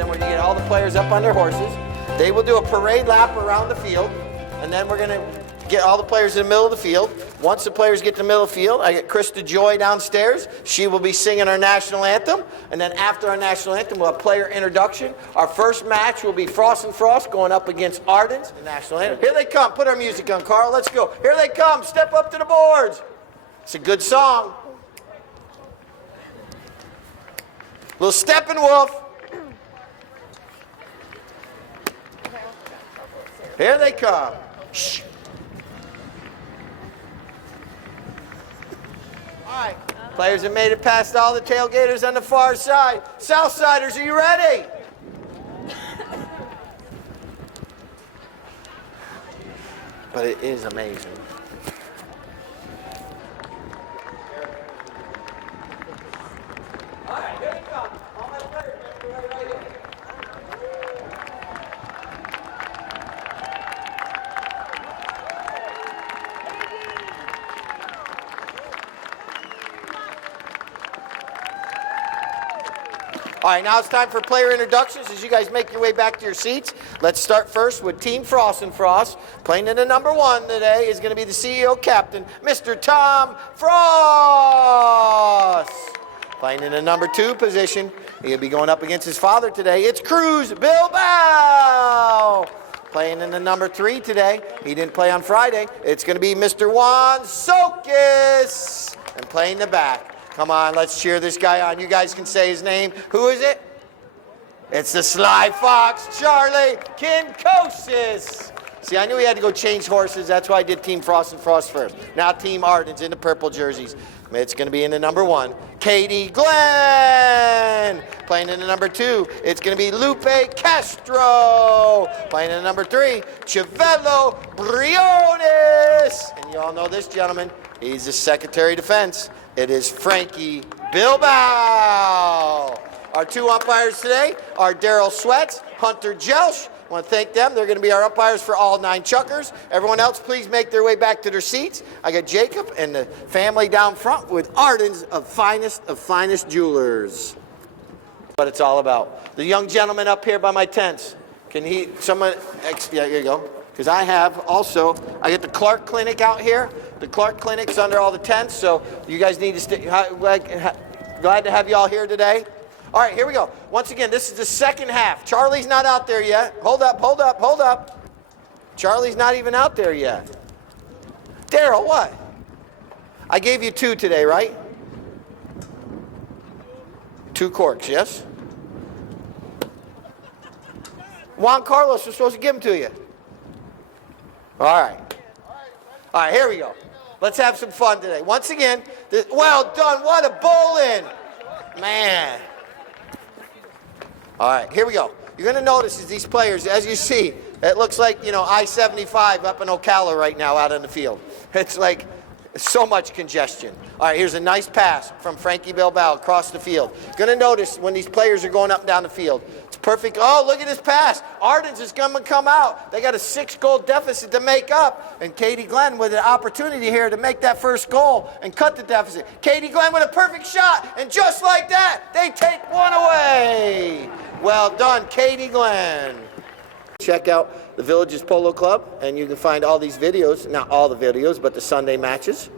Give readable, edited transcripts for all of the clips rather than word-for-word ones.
then we're going to get all the players up on their horses. They will do a parade lap around the field, and then we're going to get all the players in the middle of the field. Once the players get to the middle of the field, I get Krista Joy downstairs. She will be singing our national anthem. And then after our national anthem, we'll have player introduction. Our first match will be Frost and Frost going up against Ardens, the national anthem. Here they come. Put our music on, Carl. Let's go. Here they come. Step up to the boards. It's a good song. Little Steppenwolf. Here they come. Shh. All right, players have made it past all the tailgaters on the far side. Southsiders, are you ready? But it is amazing. All right, here we go. All my players, right here. All right, now it's time for player introductions as you guys make your way back to your seats. Let's start first with Team Frost and Frost. Playing in the number 1 today is going to be the CEO captain, Mr. Tom Frost. Playing in the number 2 position, he'll be going up against his father today. It's Cruz Bilbao. Playing in the number 3 today, he didn't play on Friday. It's going to be Mr. Juan Sokis. And playing the back. Come on, let's cheer this guy on. You guys can say his name. Who is it? It's the Sly Fox, Charlie Kinkosis. See, I knew he had to go change horses. That's why I did Team Frost and Frost first. Now Team Ardens in the purple jerseys. It's going to be in the number 1. Katie Glenn. Playing in the number 2, it's going to be Lupe Castro. Playing in the number 3, Chivello Briones. And you all know this gentleman. He's the Secretary of Defense. It is Frankie Bilbao. Our 2 umpires today are Daryl Sweats, Hunter Jelsch. I want to thank them. They're going to be our umpires for all 9 chuckers. Everyone else, please make their way back to their seats. I got Jacob and the family down front with Ardens of finest jewelers. What it's all about. The young gentleman up here by my tents. Can he, someone, yeah, here you go. Because I have also, I get the Clark Clinic out here. The Clark Clinic's under all the tents, so you guys need to stay. Glad to have you all here today. All right, here we go. Once again, this is the second half. Charlie's not out there yet. Hold up, hold up, hold up. Charlie's not even out there yet. Daryl, what? I gave you 2 today, right? 2 corks, yes? Juan Carlos was supposed to give them to you. All right. All right, here we go. Let's have some fun today. Once again, well done. What a bowl-in. Man. All right, here we go. You're going to notice is these players, as you see, it looks like, you know, I-75 up in Ocala right now out on the field. It's like so much congestion. All right, here's a nice pass from Frankie Bilbao across the field. Going to notice when these players are going up and down the field. It's perfect. Oh, look at this pass. Ardens is going to come out. They got a 6-goal deficit to make up. And Katie Glenn with an opportunity here to make that first goal and cut the deficit. Katie Glenn with a perfect shot. And just like that, they take 1 away. Well done, Katie Glenn. Check out the Villages Polo Club, and you can find all these videos, not all the videos, but the Sunday matches.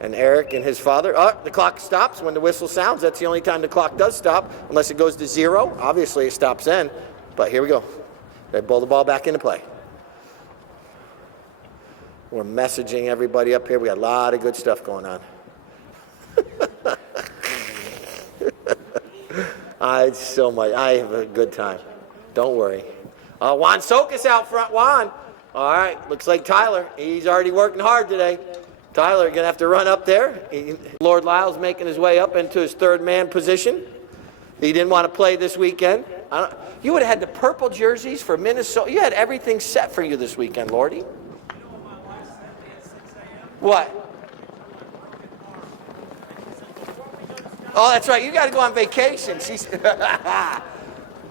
And Eric and his father, oh, the clock stops when the whistle sounds. That's the only time the clock does stop, unless it goes to 0. Obviously, it stops then. But here we go. They bowl the ball back into play. We're messaging everybody up here. We got a lot of good stuff going on. It's so much. I have a good time. Don't worry. Juan Sokis out front. Juan. All right. Looks like Tyler. He's already working hard today. Tyler going to have to run up there. Lord Lyle's making his way up into his 3rd man position. He didn't want to play this weekend. You would have had the purple jerseys for Minnesota. You had everything set for you this weekend, Lordy. What? Oh, that's right. You got to go on vacation. She's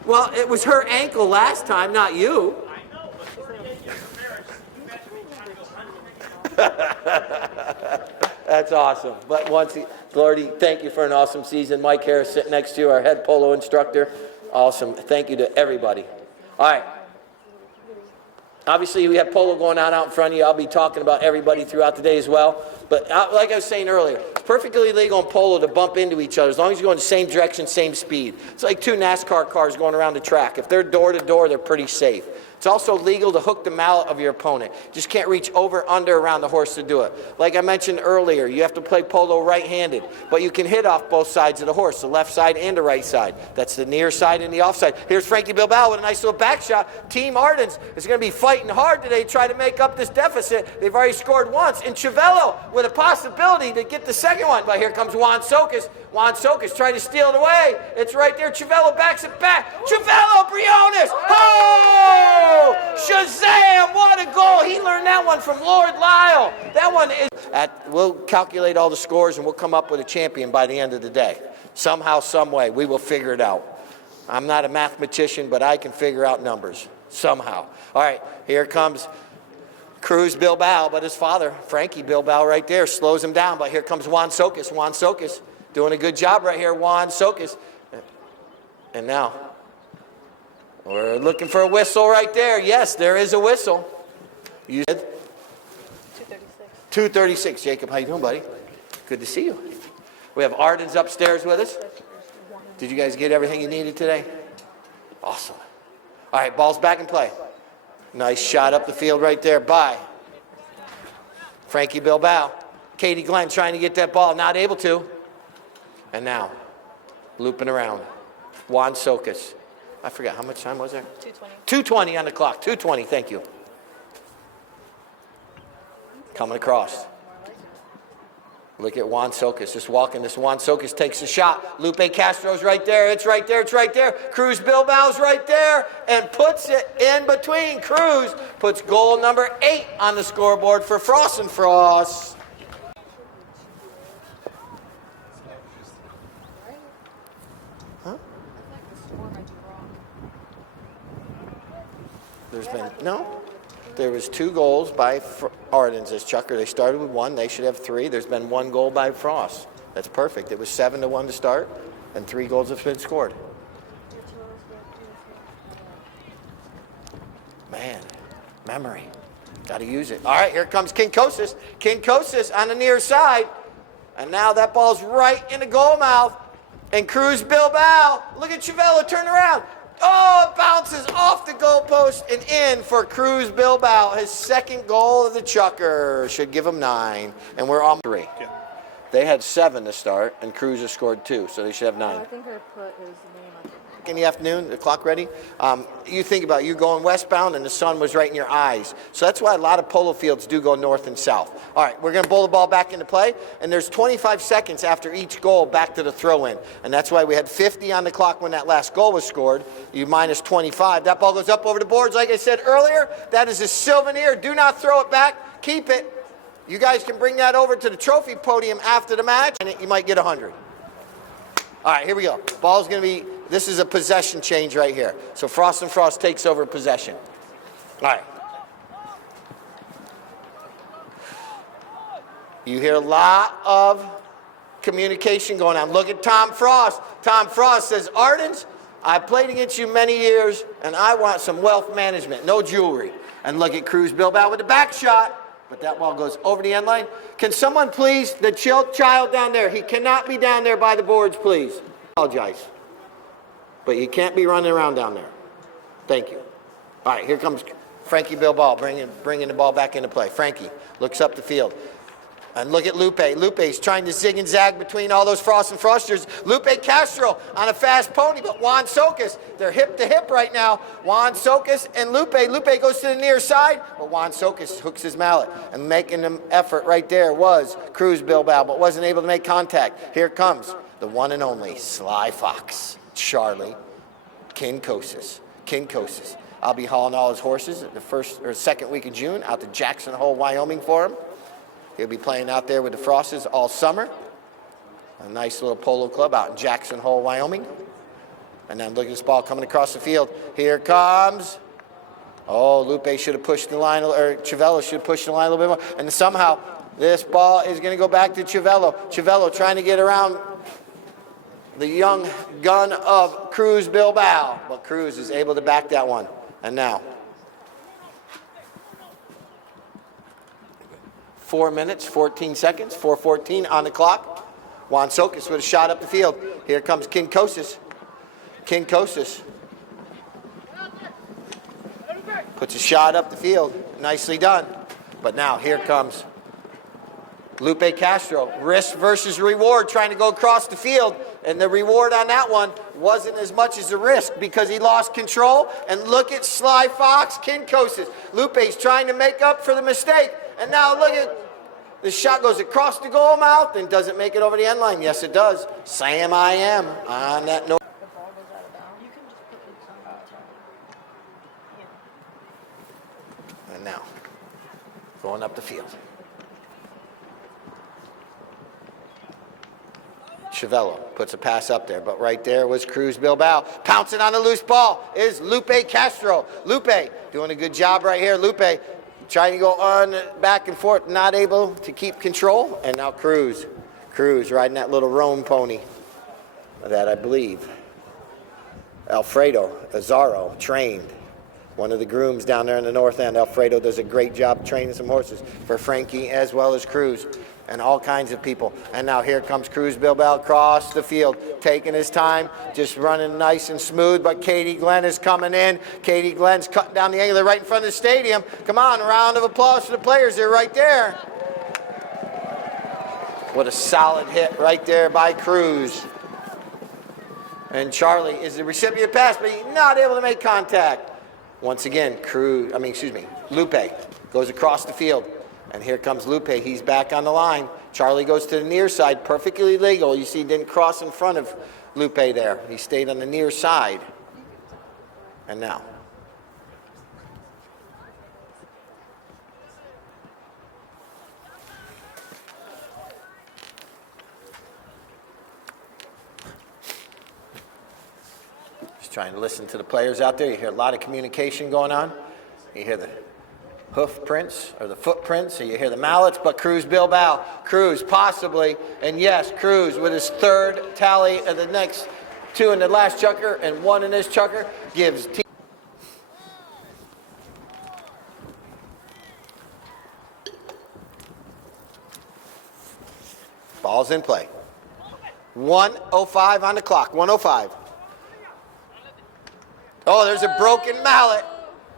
well, it was her ankle last time, not you. I know, but that's awesome. But once, Lordy, thank you for an awesome season. Mike Harris sitting next to you, our head polo instructor. Awesome. Thank you to everybody. All right. Obviously, we have Polo going on out in front of you. I'll be talking about everybody throughout the day as well. But like I was saying earlier, it's perfectly legal in Polo to bump into each other as long as you go in the same direction, same speed. It's like two NASCAR cars going around the track. If they're door to door, they're pretty safe. It's also legal to hook the mallet of your opponent. Just can't reach over, under, around the horse to do it. Like I mentioned earlier, you have to play Polo right-handed, but you can hit off both sides of the horse, the left side and the right side. That's the near side and the offside. Here's Frankie Bilbao with a nice little back shot. Team Ardens is going to be fighting hard today to try to make up this deficit. They've already scored once. And Chiavello with a possibility to get the second one. But here comes Juan Sokas. Juan Sokas trying to steal it away. It's right there. Chiavello backs it back. Chiavello, Briones! Oh! Shazam! What a goal! He learned that one from Lord Lyle. That one is... We'll calculate all the scores and we'll come up with a champion by the end of the day. Somehow, some way, we will figure it out. I'm not a mathematician, but I can figure out numbers. Somehow. All right, here comes Cruz Bilbao, but his father, Frankie Bilbao, right there, slows him down. But here comes Juan Sokas. Juan Sokas doing a good job right here. Juan Sokas. And now, we're looking for a whistle right there. Yes, there is a whistle. You said? 236. 236. Jacob, how you doing, buddy? Good to see you. We have Ardens upstairs with us. Did you guys get everything you needed today? Awesome. All right, ball's back in play. Nice shot up the field right there by Frankie Bilbao. Katie Glenn trying to get that ball, not able to. And now, looping around. Juan Sokas. I forgot, how much time was there? 2:20. 2:20 on the clock. 2:20, thank you. Coming across. Look at Juan Sokas just walking. This Juan Sokas takes a shot. Lupe Castro's right there. It's right there. It's right there. Cruz Bilbao's right there and puts it in between. Cruz puts goal number 8 on the scoreboard for Frost and Frost. Huh? There's been no. There was 2 goals by Ardens as Chucker. They started with 1. They should have 3. There's been 1 goal by Frost. That's perfect. It was 7-1 to start, and 3 goals have been scored. Man, memory. Got to use it. All right, here comes Kinkosis. Kinkosis on the near side. And now that ball's right in the goal mouth. And Cruz Bilbao. Look at Chiavello turn around. Oh, it bounces off the goalpost and in for Cruz Bilbao. His second goal of the Chucker. Should give him 9. And we're on 3. Yeah. They had 7 to start, and Cruz has scored 2, so they should have 9. I think I put his name on it. In the afternoon, the clock ready. You think about you going westbound and the sun was right in your eyes. So that's why a lot of polo fields do go north and south. All right, we're going to bowl the ball back into play, and there's 25 seconds after each goal back to the throw-in. And that's why we had 50 on the clock when that last goal was scored. You minus 25. That ball goes up over the boards. Like I said earlier, that is a souvenir. Do not throw it back. Keep it. You guys can bring that over to the trophy podium after the match, and you might get 100. All right, here we go. Ball's going to be... This is a possession change right here. So Frost and Frost takes over possession. All right. You hear a lot of communication going on. Look at Tom Frost. Tom Frost says, Ardens, I've played against you many years, and I want some wealth management, no jewelry. And look at Cruz Bilbao with the back shot. But that ball goes over the end line. Can someone please, the child down there, he cannot be down there by the boards, please. Apologize. But you can't be running around down there. Thank you. All right, here comes Frankie Bilbao bringing the ball back into play. Frankie looks up the field. And look at Lupe. Lupe's trying to zig and zag between all those Frost and Frosters. Lupe Castro on a fast pony, but Juan Sokas, they're hip to hip right now. Juan Sokas and Lupe. Lupe goes to the near side, but Juan Sokas hooks his mallet. And making an effort right there was Cruz Bilbao, but wasn't able to make contact. Here comes the one and only Sly Fox. Charlie Kinkosis. Kinkosis. I'll be hauling all his horses the first or second week of June out to Jackson Hole, Wyoming for him. He'll be playing out there with the Frosties all summer. A nice little polo club out in Jackson Hole, Wyoming. And then look at this ball coming across the field. Here comes. Oh, Lupe should have pushed the line, or Chiavello should have pushed the line a little bit more. And somehow this ball is going to go back to Chiavello. Chiavello trying to get around the young gun of Cruz Bilbao. But Cruz is able to back that one. And now, 4 minutes, 14 seconds, 4:14 on the clock. Juan Socas with a shot up the field. Here comes Kinkosis. Kinkosis puts a shot up the field. Nicely done. But now here comes Lupe Castro. Risk versus reward, trying to go across the field. And the reward on that one wasn't as much as the risk because he lost control. And look at Sly Fox, Kinkosis. Lupe's trying to make up for the mistake. And now look at the shot goes across the goal mouth and doesn't make it over the end line. Yes, it does. Sam I am on that note. The ball goes out of bounds. You can just put it on. And now, going up the field. Chavello puts a pass up there, but right there was Cruz Bilbao. Pouncing on the loose ball is Lupe Castro. Lupe doing a good job right here. Lupe trying to go on back and forth, not able to keep control. And now Cruz. Cruz riding that little roan pony that I believe Alfredo Azaro trained. One of the grooms down there in the north end. Alfredo does a great job training some horses for Frankie as well as Cruz and all kinds of people. And now here comes Cruz Bilbao across the field, taking his time, just running nice and smooth. But Katie Glenn is coming in. Katie Glenn's cutting down the angle. They're right in front of the stadium. Come on, a round of applause for the players. They're right there. What a solid hit right there by Cruz. And Charlie is the recipient pass, but he's not able to make contact. Once again, Lupe goes across the field. And here comes Lupe. He's back on the line. Charlie goes to the near side, perfectly legal. You see, he didn't cross in front of Lupe there. He stayed on the near side. And now. Just trying to listen to the players out there. You hear a lot of communication going on. You hear the hoof prints or the footprints, so you hear the mallets, but Cruz Bilbao, Cruz possibly, and yes, Cruz with his third tally of the next two in the last chucker and one in this chucker gives ball's in play. 1:05 on the clock, 1:05. Oh, there's a broken mallet.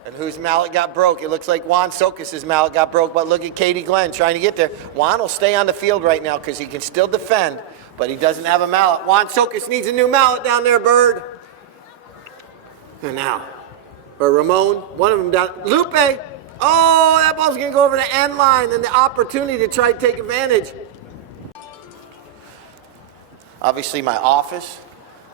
And whose mallet got broke? It looks like Juan Socas' mallet got broke, but look at Katie Glenn trying to get there. Juan will stay on the field right now because he can still defend, but he doesn't have a mallet. Juan Socas needs a new mallet down there, Bird. And now, or Ramon, one of them down. Lupe! Oh, that ball's going to go over the end line and the opportunity to try to take advantage. Obviously, my office.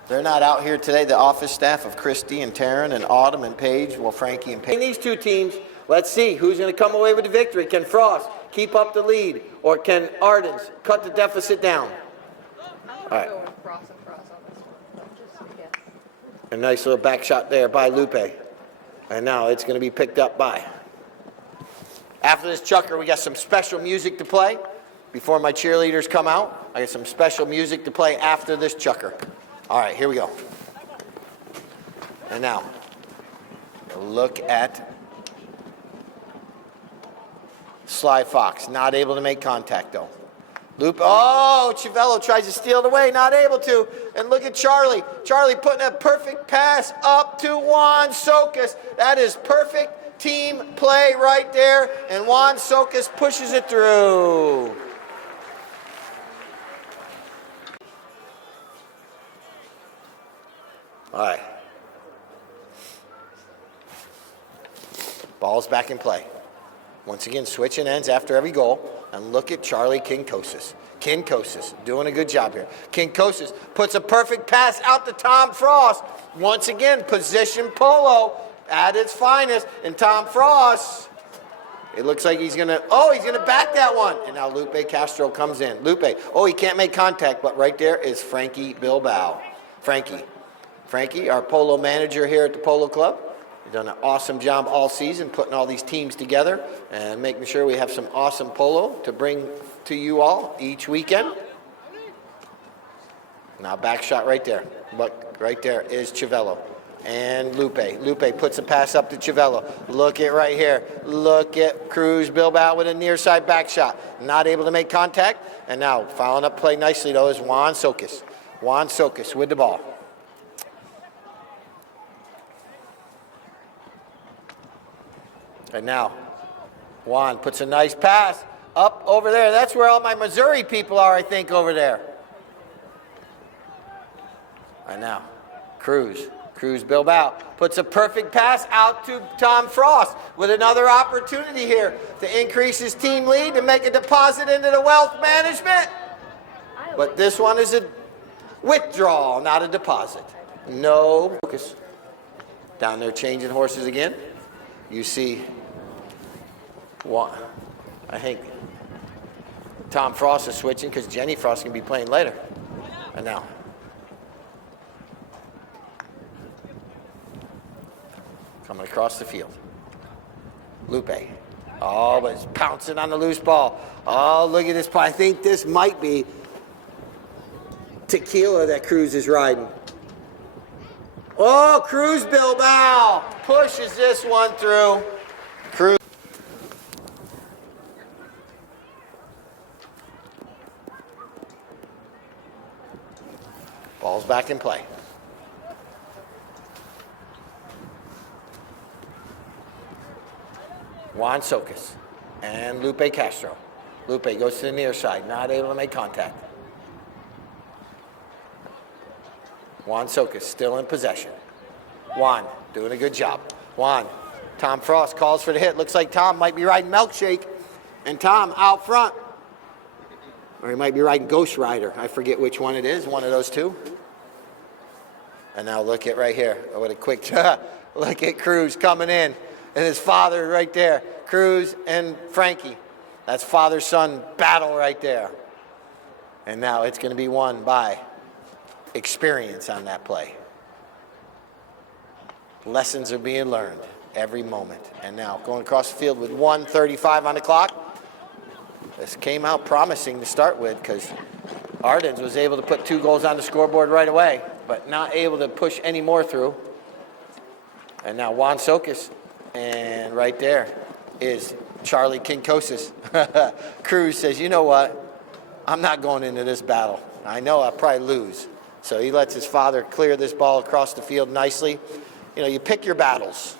They're not out here today, the office staff of Christy and Taryn and Autumn and Paige, well, Frankie and Paige. In these two teams, let's see who's going to come away with the victory. Can Frost keep up the lead, or can Ardens cut the deficit down? All right. A nice little back shot there by Lupe. And now it's going to be picked up by. After this chucker, we got some special music to play. Before my cheerleaders come out, I got some special music to play after this chucker. All right, here we go. And now, look at Sly Fox. Not able to make contact, though. Lupe, oh, Chavello tries to steal it away, not able to. And look at Charlie. Charlie putting a perfect pass up to Juan Socas. That is perfect team play right there. And Juan Socas pushes it through. All right. Ball's back in play. Once again, switching ends after every goal. And look at Charlie Kinkosis. Kinkosis doing a good job here. Kinkosis puts a perfect pass out to Tom Frost. Once again, position polo at its finest. And Tom Frost, it looks like he's going to back that one. And now Lupe Castro comes in. Lupe, he can't make contact, but right there is Frankie Bilbao. Frankie, our polo manager here at the Polo Club. He's done an awesome job all season putting all these teams together and making sure we have some awesome polo to bring to you all each weekend. Now back shot right there. But right there is Chivello. And Lupe. Lupe puts a pass up to Chivello. Look at right here. Look at Cruz Bilbao with a near side back shot. Not able to make contact. And now following up play nicely though is Juan Sokas. Juan Sokas with the ball. And now Juan puts a nice pass up over there. That's where all my Missouri people are, I think, over there. And now Cruz Bilbao puts a perfect pass out to Tom Frost with another opportunity here to increase his team lead and make a deposit into the wealth management. But this one is a withdrawal, not a deposit. No focus. Down there changing horses again. You see one. I think Tom Frost is switching because Jenny Frost can be playing later. And now coming across the field. Lupe. Oh, but it's pouncing on the loose ball. Oh, look at this. I think this might be tequila that Cruz is riding. Oh, Cruz Bilbao pushes this one through. Cruz. Ball's back in play. Juan Sokas and Lupe Castro. Lupe goes to the near side, not able to make contact. Juan Sokas still in possession. Juan doing a good job. Juan, Tom Frost calls for the hit. Looks like Tom might be riding Milkshake, and Tom out front. Or he might be riding Ghost Rider. I forget which one it is, one of those two. And now look at right here. What a quick look at Cruz coming in. And his father right there, Cruz and Frankie. That's father-son battle right there. And now it's going to be won by experience on that play. Lessons are being learned every moment. And now going across the field with 1:35 on the clock. This came out promising to start with because Ardens was able to put 2 goals on the scoreboard right away, but not able to push any more through. And now Juan Sokas. And right there is Charlie Kinkosis. Cruz says, you know what? I'm not going into this battle. I know I'll probably lose. So he lets his father clear this ball across the field nicely. You know, you pick your battles.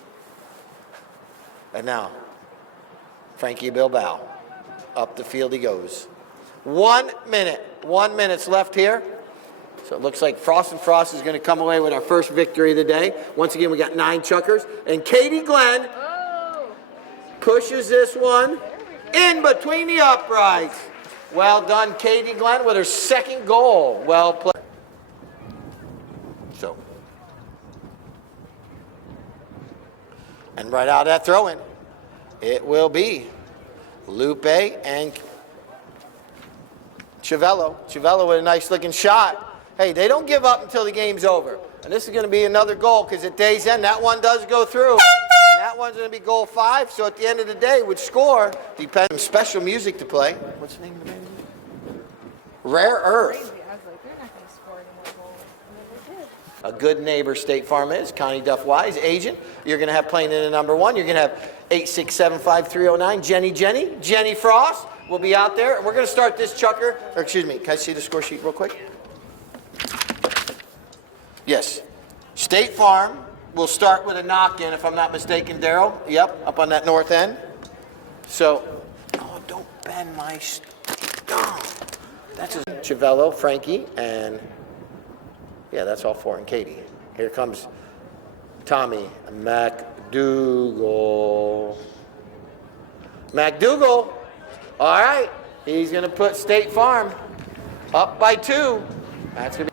And now, Frankie Bilbao. Up the field he goes. 1 minute. 1 minute's left here. So it looks like Frost and Frost is going to come away with our first victory of the day. Once again, we got 9 chuckers. And Katie Glenn pushes this one in between the uprights. Well done, Katie Glenn, with her 2nd goal. Well played. So. And right out of that throw-in, it will be Lupe and Chivello. Chivello with a nice-looking shot. Hey, they don't give up until the game's over. And this is going to be another goal because at day's end, that one does go through. And that one's going to be goal 5. So at the end of the day, which score depends on special music to play. What's the name of the band? Rare Earth. I was like, they're not going to score any more goals. And then they did. A good neighbor State Farm is. Connie Duff Wise, agent. You're going to have playing in the number 1. You're going to have 8675309. Jenny Frost will be out there. And we're going to start this chucker. Or excuse me, can I see the score sheet real quick? Yes. State Farm will start with a knock-in, if I'm not mistaken, Daryl. Yep, up on that north end. So, oh, don't bend my... Oh, that's a Chivello, Frankie, and... Yeah, that's all 4 and Katie. Here comes Tommy McDougal. McDougal. All right. He's going to put State Farm up by 2. That's going to be...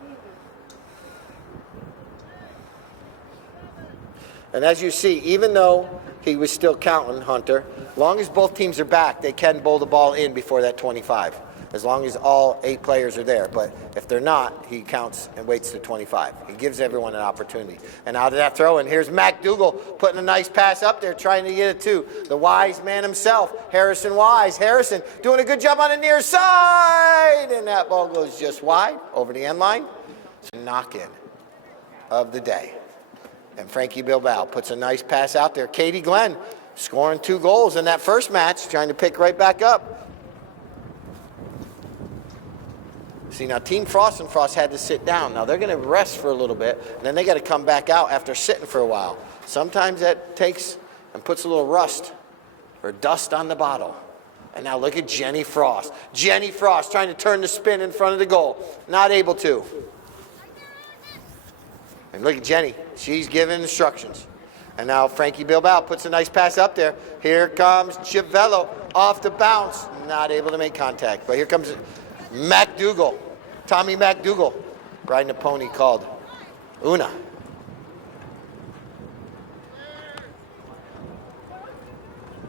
And as you see, even though he was still counting, Hunter, as long as both teams are back, they can bowl the ball in before that 25, as long as all 8 players are there. But if they're not, he counts and waits to 25. He gives everyone an opportunity. And out of that throw, and here's McDougal putting a nice pass up there, trying to get it to the wise man himself, Harrison Wise. Harrison doing a good job on the near side, and that ball goes just wide over the end line. knock-in of the day. And Frankie Bilbao puts a nice pass out there. Katie Glenn scoring 2 goals in that first match, trying to pick right back up. See, now Team Frost and Frost had to sit down. Now they're going to rest for a little bit, and then they got to come back out after sitting for a while. Sometimes that takes and puts a little rust or dust on the bottle. And now look at Jenny Frost. Jenny Frost trying to turn the spin in front of the goal. Not able to. And look at Jenny. She's giving instructions. And now Frankie Bilbao puts a nice pass up there. Here comes Chivello off the bounce. Not able to make contact. But here comes MacDougall. Tommy MacDougall riding a pony called Una.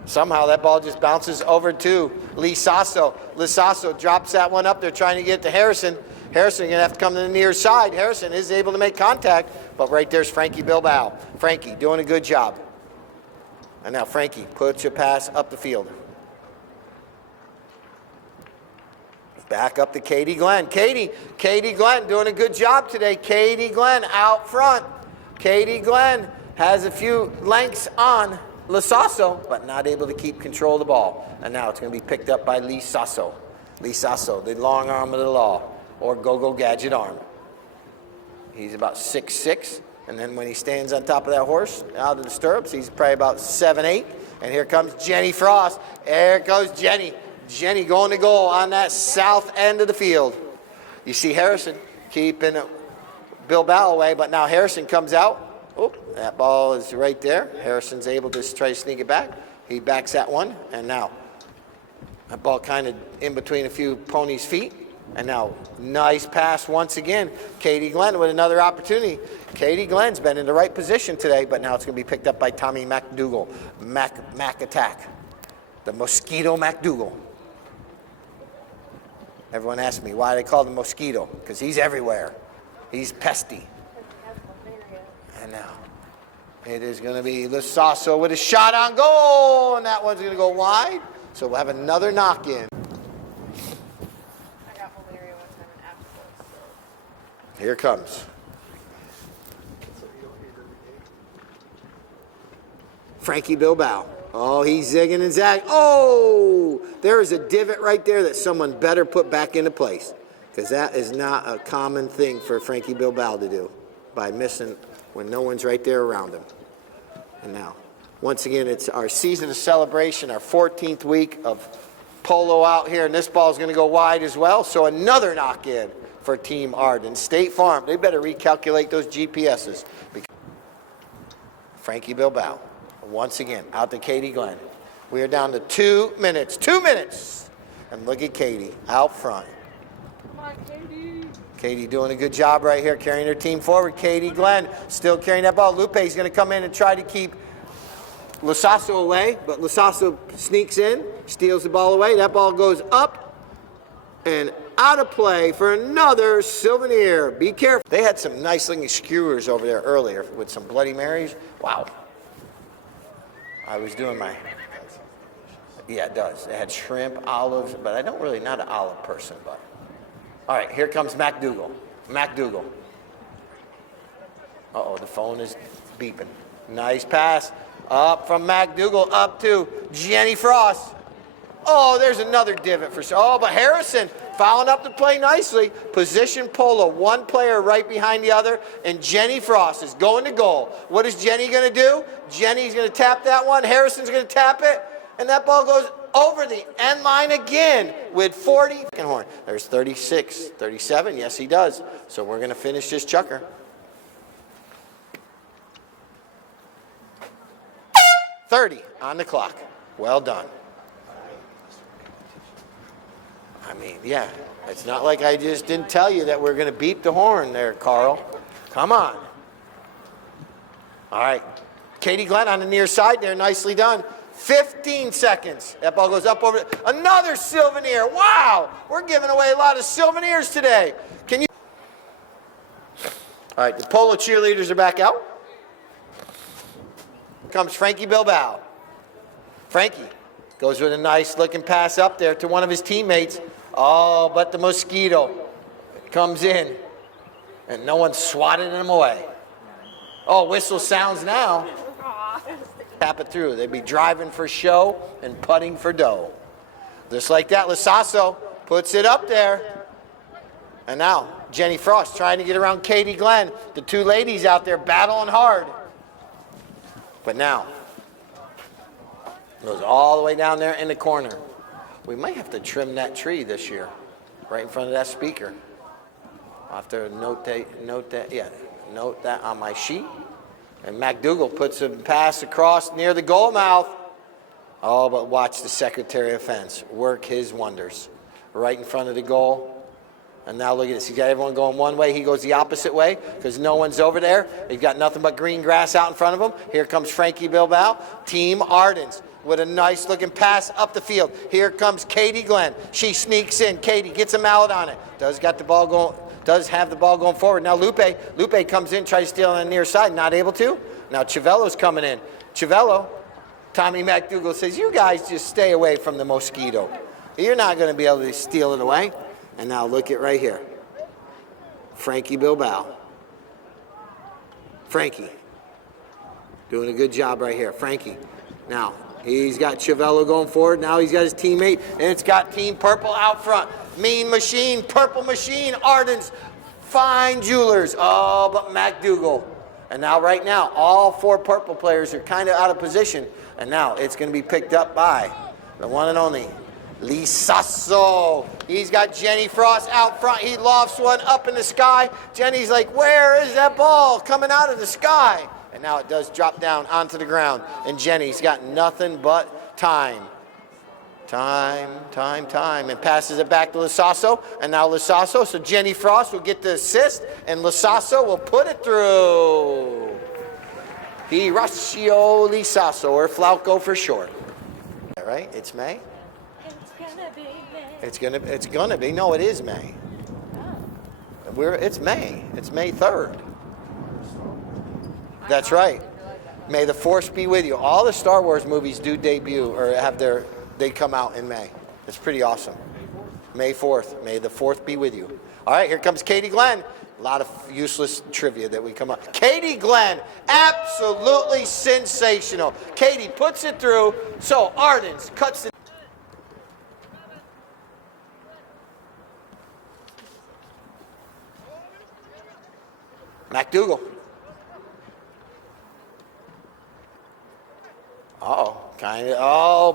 Somehow that ball just bounces over to Lisasso. Lisasso drops that one up there trying to get it to Harrison. Harrison going to have to come to the near side. Harrison is able to make contact, but right there's Frankie Bilbao. Frankie doing a good job. And now Frankie puts a pass up the field. Back up to Katie Glenn. Katie Glenn doing a good job today. Katie Glenn out front. Katie Glenn has a few lengths on Lisasso, but not able to keep control of the ball. And now it's going to be picked up by Lisasso. Lisasso, the long arm of the law, or go-go gadget arm. He's about 6'6", and then when he stands on top of that horse, out of the stirrups, he's probably about 7'8". And here comes Jenny Frost. There goes Jenny. Jenny going to goal on that south end of the field. You see Harrison keeping Bilbao away, but now Harrison comes out. Oh, that ball is right there. Harrison's able to try to sneak it back. He backs that one, and now that ball kind of in between a few ponies' feet. And now nice pass once again. Katie Glenn with another opportunity. Glenn's been in the right position today, but now it's going to be picked up by Tommy MacDougall. Mac attack. The Mosquito MacDougall. Everyone asks me why they call him Mosquito, because he's everywhere. He's pesty. And now it is going to be Lisasso with a shot on goal, and that one's going to go wide. So we'll have another knock-in. I got malaria one time in Africa. Here comes Frankie Bilbao. Oh, he's zigging and zagging. Oh, there is a divot right there that someone better put back into place, because that is not a common thing for Frankie Bilbao to do by missing when no one's right there around him. And now, once again, it's our season of celebration, our 14th week of Polo out here, and this ball is going to go wide as well. So another knock-in for Team Arden. State Farm, they better recalculate those GPSs. Frankie Bilbao, once again, out to Katie Glenn. We are down to 2 minutes. 2 minutes! And look at Katie out front. Come on, Katie. Katie doing a good job right here, carrying her team forward. Katie Glenn still carrying that ball. Lupe is going to come in and try to keep Lisasso away, but Lisasso sneaks in, steals the ball away. That ball goes up and out of play for another souvenir. Be careful. They had some nice looking skewers over there earlier with some Bloody Marys. Wow. I was doing my... Yeah, it does. It had shrimp, olives, but I don't really, not an olive person, but... All right, here comes MacDougall. MacDougall. Uh-oh, the phone is beeping. Nice pass. Up from MacDougall up to Jenny Frost. Oh, there's another divot for... Oh, but Harrison following up the play nicely. Position Polo, one player right behind the other, and Jenny Frost is going to goal. What is Jenny going to do? Jenny's going to tap that one. Harrison's going to tap it, and that ball goes over the end line again with 40. Horn. There's 36, 37. Yes, he does. So we're going to finish this chucker. 30 on the clock. Well done. I mean, yeah, it's not like I just didn't tell you that we're going to beep the horn there, Carl. Come on. All right. Katie Glenn on the near side there, nicely done. 15 seconds. That ball goes up over. Another souvenir. Wow, we're giving away a lot of souvenirs today. Can you? All right, the Polo cheerleaders are back out. Comes Frankie Bilbao. Frankie goes with a nice looking pass up there to one of his teammates. Oh, but the Mosquito comes in. And no one swatted them away. Oh, whistle sounds now. Tap it through. They'd be driving for show and putting for dough. Just like that, Lisasso puts it up there. And now, Jenny Frost trying to get around Katie Glenn. The two ladies out there battling hard. But now, goes all the way down there in the corner. We might have to trim that tree this year, right in front of that speaker. I'll have to note that on my sheet. And McDougal puts a pass across near the goal mouth. Oh, but watch the Secretary of Defense work his wonders. Right in front of the goal. And now look at this. He's got everyone going one way. He goes the opposite way because no one's over there. He's got nothing but green grass out in front of him. Here comes Frankie Bilbao. Team Ardens with a nice looking pass up the field. Here comes Katie Glenn. She sneaks in. Katie gets a mallet on it. Does have the ball going forward. Now Lupe comes in, tries to steal on the near side, not able to. Now Chivello's coming in. Chivello, Tommy McDougal says, you guys just stay away from the mosquito. You're not going to be able to steal it away. And now look at right here. Frankie Bilbao. Frankie. Doing a good job right here. Frankie. Now, he's got Chivello going forward. Now he's got his teammate. And it's got Team Purple out front. Mean Machine, Purple Machine, Ardens, Fine Jewelers. Oh, but McDougal. And now, right now, all four Purple players are kind of out of position. And now it's going to be picked up by the one and only Lisasso. He's got Jenny Frost out front. He lofts one up in the sky. Jenny's like, where is that ball coming out of the sky? And now it does drop down onto the ground. And Jenny's got nothing but time. And passes it back to Lisasso. And now Lisasso, so Jenny Frost will get the assist. And Lisasso will put it through. Horacio Lisasso, or Flauco for short. All right, it's May. It's gonna be. No, it is May. It's May. It's May 3rd. That's right. May the Force be with you. All the Star Wars movies do debut or they come out in May. It's pretty awesome. May 4th. May the 4th be with you. All right, here comes Katie Glenn. A lot of useless trivia that we come up. Katie Glenn, absolutely sensational. Katie puts it through. So Ardens cuts the McDougal.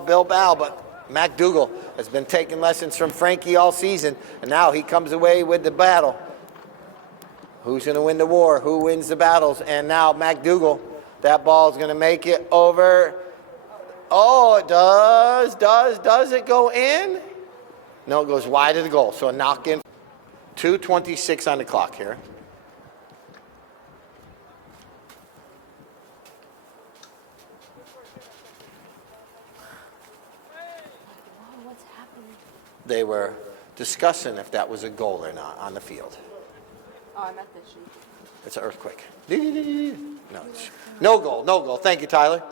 Bilbao, but McDougal has been taking lessons from Frankie all season, and now he comes away with the battle. Who's going to win the war? Who wins the battles? And now McDougal, that ball is going to make it over. Oh, it does. Does it go in? No, it goes wide of the goal. So a knock in. 2:26 on the clock here. They were discussing if that was a goal or not on the field. Oh, I meant this sheet. It's an earthquake. No goal. Thank you, Tyler.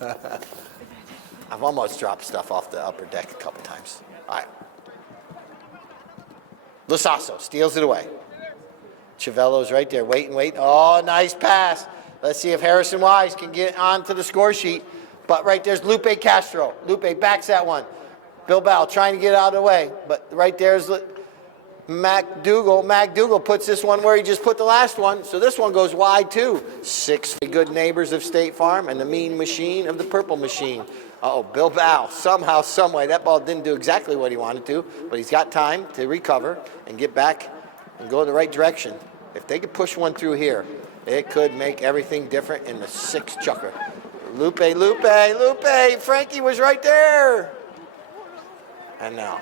I've almost dropped stuff off the upper deck a couple times. All right. Lisasso steals it away. Chivello's right there. Wait. Oh, nice pass. Let's see if Harrison Wise can get onto the score sheet. But right there's Lupe Castro. Lupe backs that one. Bilbao trying to get out of the way. But right there's McDougal. McDougal puts this one where he just put the last one. So this one goes wide too. 6 good neighbors of State Farm and the Mean Machine of the Purple Machine. Bilbao, somehow, someway. That ball didn't do exactly what he wanted to. But he's got time to recover and get back and go in the right direction. If they could push one through here, it could make everything different in the 6 chucker. Lupe. Frankie was right there. And now.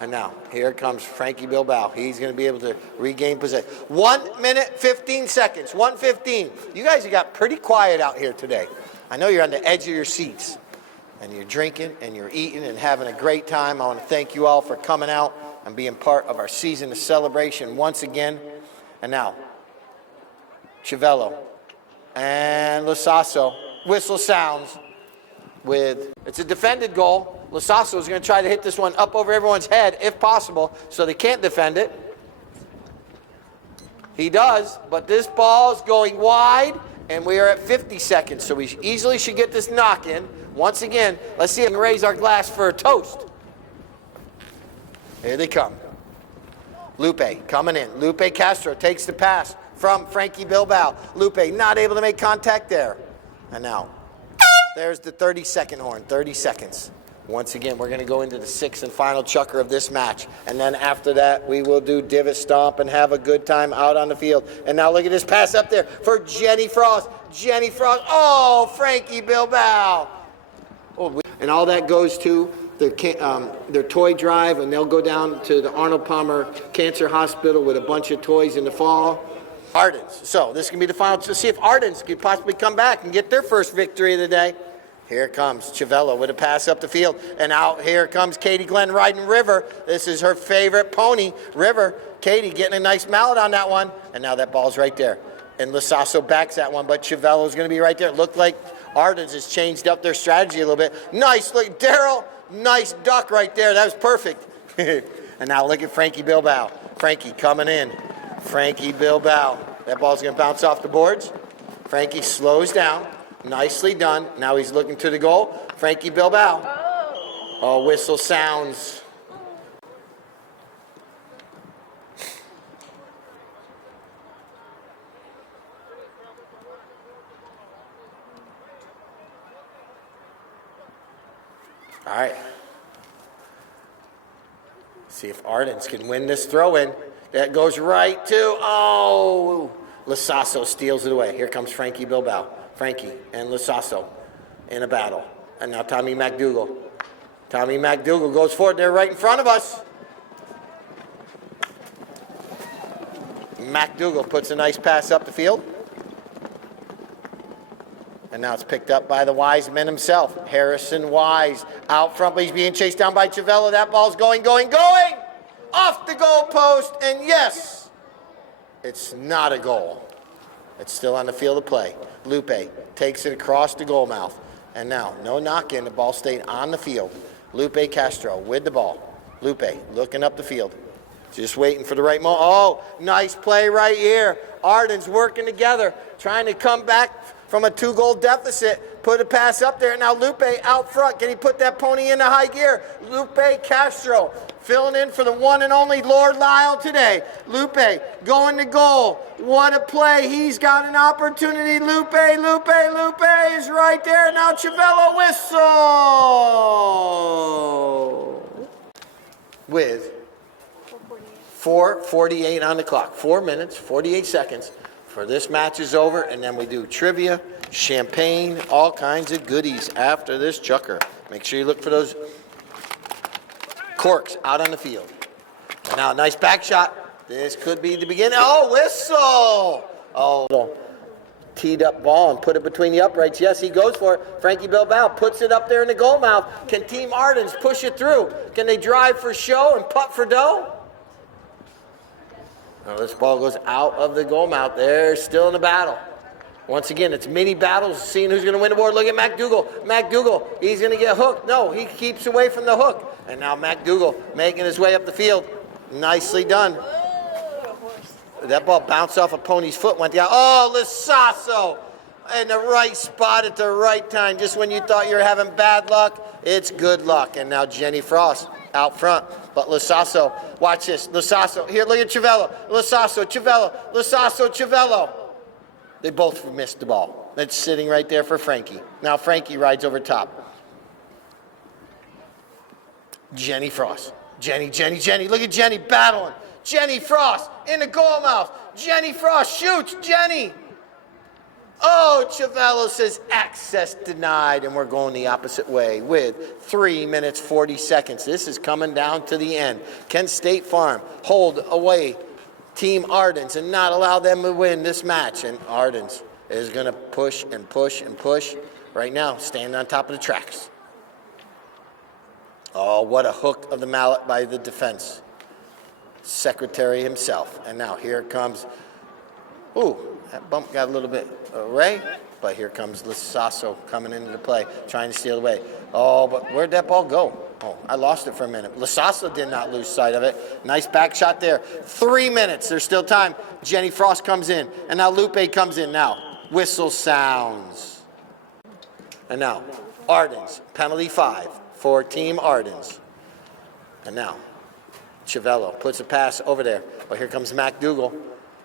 And now, here comes Frankie Bilbao. He's going to be able to regain possession. 1 minute, 15 seconds. 1:15. You guys have got pretty quiet out here today. I know you're on the edge of your seats. And you're drinking and you're eating and having a great time. I want to thank you all for coming out and being part of our season of celebration once again. And now, Chivello and Lisasso whistle sounds with, it's a defended goal. Lasasso is going to try to hit this one up over everyone's head if possible, so they can't defend it. He does, but this ball is going wide, and we are at 50 seconds, so we easily should get this knock in. Once again, let's see if we can raise our glass for a toast. Here they come. Lupe coming in. Lupe Castro takes the pass from Frankie Bilbao. Lupe not able to make contact there. And now, there's the 30-second horn, 30 seconds. Once again, we're going to go into the sixth and final chukker of this match. And then after that, we will do divot stomp and have a good time out on the field. And now look at this pass up there for Jenny Frost. Jenny Frost. Oh, Frankie Bilbao. Oh, and all that goes to their toy drive, and they'll go down to the Arnold Palmer Cancer Hospital with a bunch of toys in the fall. Ardens. So this can be the final to see if Ardens could possibly come back and get their first victory of the day. Here comes Chivello with a pass up the field, and out here comes Katie Glenn riding River. This is her favorite pony, River. Katie getting a nice mallet on that one, and now that ball's right there. And Lasasso backs that one, but Chivello's going to be right there. It looked like Ardens has changed up their strategy a little bit. Nice look, Daryl. Nice duck right there. That was perfect. And now look at Frankie Bilbao. Frankie coming in. Frankie Bilbao. That ball's going to bounce off the boards. Frankie slows down. Nicely done. Now he's looking to the goal. Frankie Bilbao. Oh, whistle sounds. All right. See if Ardens can win this throw-in. That goes right to, oh, Lasasso steals it away. Here comes Frankie Bilbao. Frankie and Lasasso in a battle. And now Tommy McDougall. Tommy McDougall goes forward. They're right in front of us. McDougall puts a nice pass up the field. And now it's picked up by the Wiseman himself. Harrison Wise out front, but he's being chased down by Chivello. That ball's going! Off the goal post, and yes, it's not a goal. It's still on the field of play. Lupe takes it across the goal mouth. And now, no knock-in, the ball stayed on the field. Lupe Castro with the ball. Lupe looking up the field. Just waiting for the right moment. Oh, nice play right here. Ardens working together, trying to come back from a 2-goal deficit. Put a pass up there. Now Lupe out front. Can he put that pony into high gear? Lupe Castro filling in for the one and only Lord Lyle today. Lupe going to goal. What a play. He's got an opportunity. Lupe is right there. Now Chivello whistle. With 4:48 on the clock. 4 minutes, 48 seconds. For this match is over, and then we do trivia, champagne, all kinds of goodies after this chukker. Make sure you look for those corks out on the field. And now a nice back shot. This could be the beginning. Oh, whistle! Oh, teed up ball and put it between the uprights. Yes, he goes for it. Frankie Bilbao puts it up there in the goal mouth. Can Team Ardens push it through? Can they drive for show and putt for dough? Now this ball goes out of the goal mouth. They're still in the battle. Once again, it's mini battles, seeing who's going to win the board. Look at McDougall. McDougall, he's going to get hooked. No, he keeps away from the hook. And now McDougall making his way up the field. Nicely done. That ball bounced off a pony's foot, went down. Oh, Lasasso in the right spot at the right time. Just when you thought you were having bad luck, it's good luck. And now Jenny Frost out front. But Lasasso, watch this. Lasasso, here, look at Chivello. Lasasso, Chivello. They both missed the ball. It's sitting right there for Frankie. Now Frankie rides over top. Jenny Frost. Jenny. Look at Jenny battling. Jenny Frost in the goal mouth. Jenny Frost shoots. Jenny. Oh, Chivello says access denied, and we're going the opposite way with 3 minutes, 40 seconds. This is coming down to the end. Can State Farm hold away Team Ardens and not allow them to win this match? And Ardens is going to push and push and push. Right now, standing on top of the tracks. Oh, what a hook of the mallet by the defense secretary himself. And now here comes, ooh, that bump got a little bit, Ray, But here comes Lisasso coming into the play, trying to steal away. Oh, but where'd that ball go? Oh, I lost it for a minute. Lisasso did not lose sight of it. Nice back shot there. 3 minutes. There's still time. Jenny Frost comes in. And now Lupe comes in now. Whistle sounds. And now, Ardens. Penalty 5 for Team Ardens. And now, Chiavello puts a pass over there. Oh, here comes MacDougall.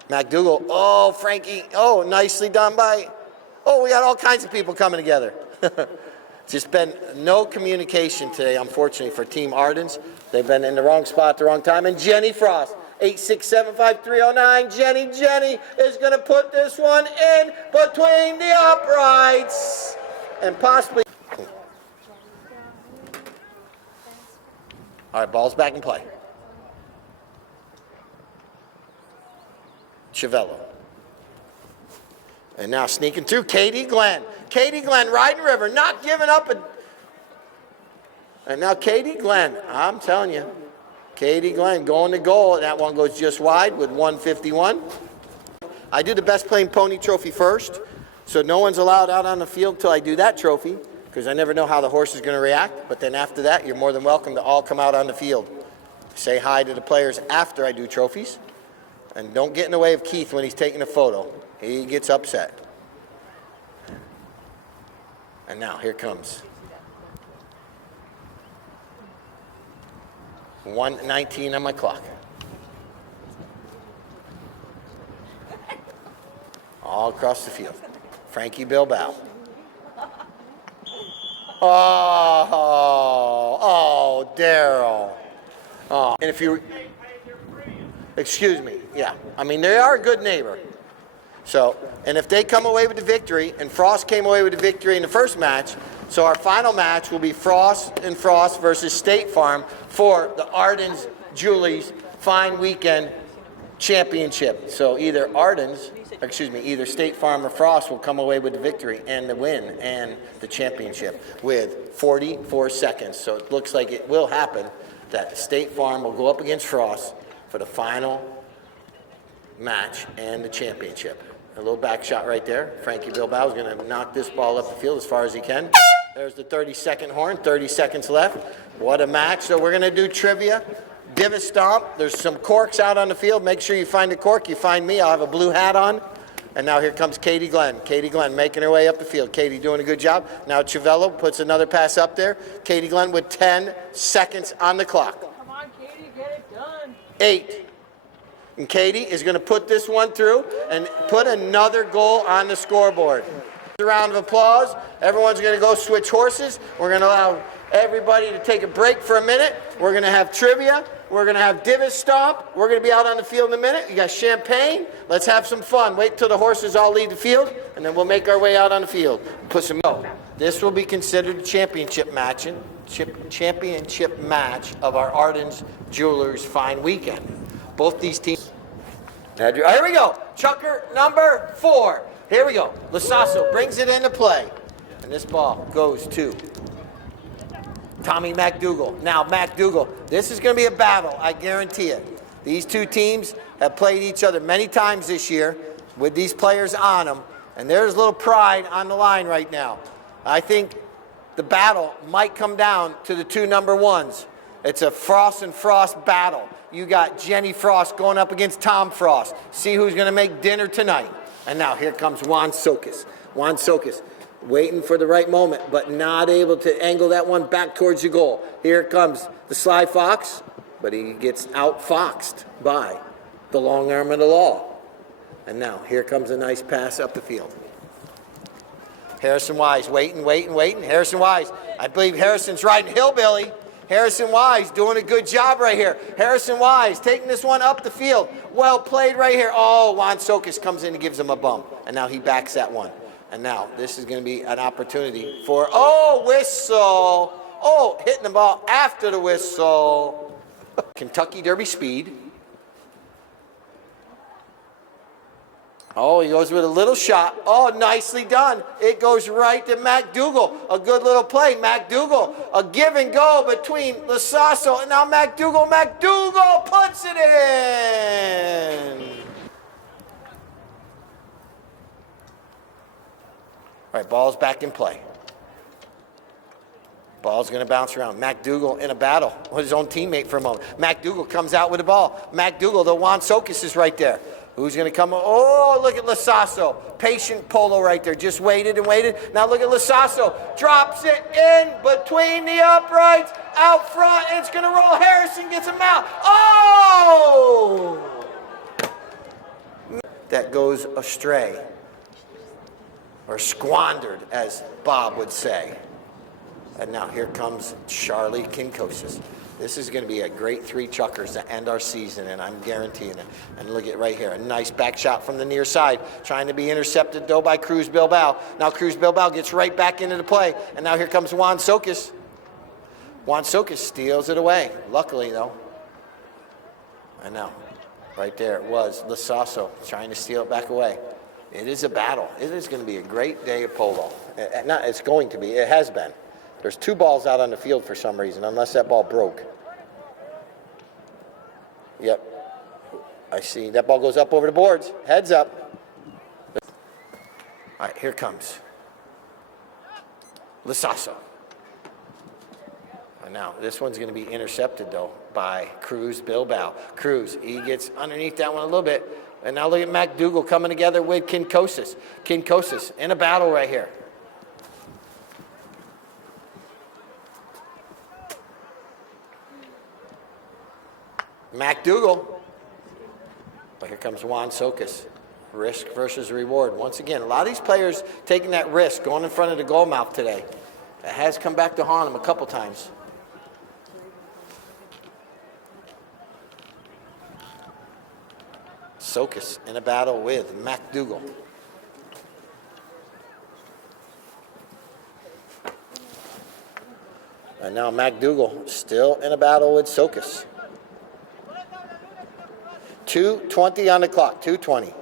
MacDougall. Oh, Frankie. Oh, nicely done by... Oh, we got all kinds of people coming together. Just been no communication today, unfortunately, for Team Ardens. They've been in the wrong spot at the wrong time. And Jenny Frost, 8675309. Jenny is going to put this one in between the uprights. And possibly... All right, ball's back in play. Chiavello. And now sneaking through, Katie Glenn. Katie Glenn, Riding River, not giving up. And now Katie Glenn, I'm telling you, Katie Glenn going to goal. That one goes just wide with 151. I do the best playing pony trophy first, so no one's allowed out on the field till I do that trophy, because I never know how the horse is going to react. But then after that, you're more than welcome to all come out on the field. Say hi to the players after I do trophies. And don't get in the way of Keith when he's taking a photo. He gets upset. And now, here comes 1:19 on my clock. All across the field. Frankie Bilbao. Oh, Daryl. Oh, and if you... Excuse me, yeah. I mean, they are a good neighbor. So, and if they come away with the victory, and Frost came away with the victory in the first match, so our final match will be Frost and Frost versus State Farm for the Ardens Julie's Fine Weekend Championship. So either either State Farm or Frost will come away with the victory and the win and the championship with 44 seconds. So it looks like it will happen that State Farm will go up against Frost for the final match and the championship. A little back shot right there. Frankie Bilbao is going to knock this ball up the field as far as he can. There's the 30-second horn, 30 seconds left. What a match. So we're going to do trivia. Divot stomp. There's some corks out on the field. Make sure you find the cork. You find me. I'll have a blue hat on. And now here comes Katie Glenn. Katie Glenn making her way up the field. Katie doing a good job. Now Chiavello puts another pass up there. Katie Glenn with 10 seconds on the clock. Come on, Katie, get it done. 8. And Katie is going to put this one through and put another goal on the scoreboard. A round of applause. Everyone's going to go switch horses. We're going to allow everybody to take a break for a minute. We're going to have trivia. We're going to have divot stomp. We're going to be out on the field in a minute. You got champagne. Let's have some fun. Wait till the horses all leave the field, and then we'll make our way out on the field. Put some. This will be considered a championship match of our Ardens Jewelers Fine Weekend. Both these teams. Here we go. Chucker number 4. Here we go. Lisasso brings it into play. And this ball goes to Tommy MacDougall. Now, MacDougall, this is going to be a battle, I guarantee it. These two teams have played each other many times this year with these players on them. And there's a little pride on the line right now. I think the battle might come down to the two number 1s. It's a Frost and Frost battle. You got Jenny Frost going up against Tom Frost. See who's going to make dinner tonight. And now here comes Juan Sokas. Juan Sokas waiting for the right moment, but not able to angle that one back towards the goal. Here comes the Sly Fox, but he gets outfoxed by the long arm of the law. And now here comes a nice pass up the field. Harrison Wise waiting. Harrison Wise, I believe Harrison's riding Hillbilly. Harrison Wise doing a good job right here. Harrison Wise taking this one up the field. Well played right here. Oh, Juan Sokas comes in and gives him a bump. And now he backs that one. And now this is going to be an opportunity for, whistle. Oh, hitting the ball after the whistle. Kentucky Derby speed. Oh, he goes with a little shot. Oh, nicely done. It goes right to MacDougall. A good little play. MacDougall, a give and go between Lisasso and now MacDougall. MacDougall puts it in. right, ball's back in play. Ball's going to bounce around. McDougal in a battle with his own teammate for a moment. McDougal comes out with the ball. McDougal, the Juan Socas is right there. Who's going to come? Oh, look at Lasasso. Patient Polo right there. Just waited and waited. Now look at Lasasso. Drops it in between the uprights. Out front. And it's going to roll. Harrison gets him out. Oh! That goes astray. Or squandered, as Bob would say. And now here comes Charlie Kinkosis. This is going to be a great 3 chuckers to end our season, and I'm guaranteeing it. And look at right here, a nice back shot from the near side, trying to be intercepted though by Cruz Bilbao. Now Cruz Bilbao gets right back into the play, and now here comes Juan Socas. Juan Socas steals it away, luckily though. And now, right there it was Lasasso trying to steal it back away. It is a battle. It is going to be a great day of polo. It's going to be, it has been. There's 2 balls out on the field for some reason, unless that ball broke. Yep. I see. That ball goes up over the boards. Heads up. All right, here comes Lasasso. And now, this one's going to be intercepted, though, by Cruz Bilbao. Cruz, he gets underneath that one a little bit. And now look at McDougal coming together with Kinkosis. Kinkosis in a battle right here. McDougal. But here comes Juan Socas. Risk versus reward. Once again, a lot of these players taking that risk, going in front of the goal mouth today. It has come back to haunt them a couple times. Socas in a battle with McDougal. And now McDougal still in a battle with Socas. 2:20 on the clock, 2:20.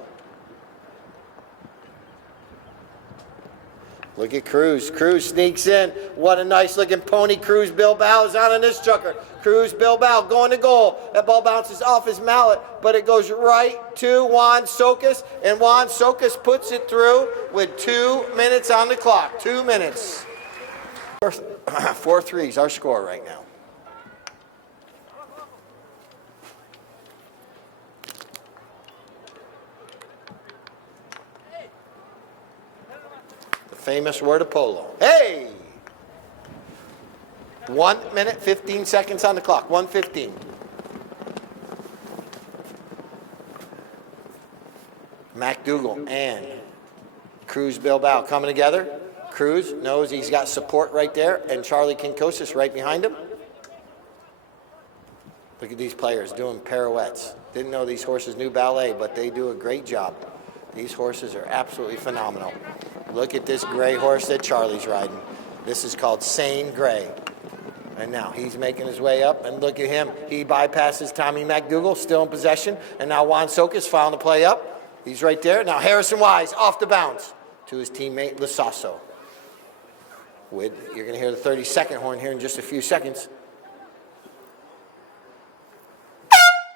Look at Cruz. Cruz sneaks in. What a nice looking pony Cruz Bilbao is on this chucker. Cruz Bilbao going to goal. That ball bounces off his mallet, but it goes right to Juan Socas, and Juan Socas puts it through with 2 minutes on the clock. 2 minutes. 4-3 is our score right now. Famous word of polo. Hey! 1 minute, 15 seconds on the clock. 1:15. McDougal and Cruz Bilbao coming together. Cruz knows he's got support right there, and Charlie Kinkosis right behind him. Look at these players doing pirouettes. Didn't know these horses knew ballet, but they do a great job. These horses are absolutely phenomenal. Look at this gray horse that Charlie's riding. This is called Sane Gray. And now he's making his way up, and look at him. He bypasses Tommy McDougal, still in possession, and now Juan Socas found the play up. He's right there. Now Harrison Wise off the bounce to his teammate Lasasso. You're going to hear the 30-second horn here in just a few seconds.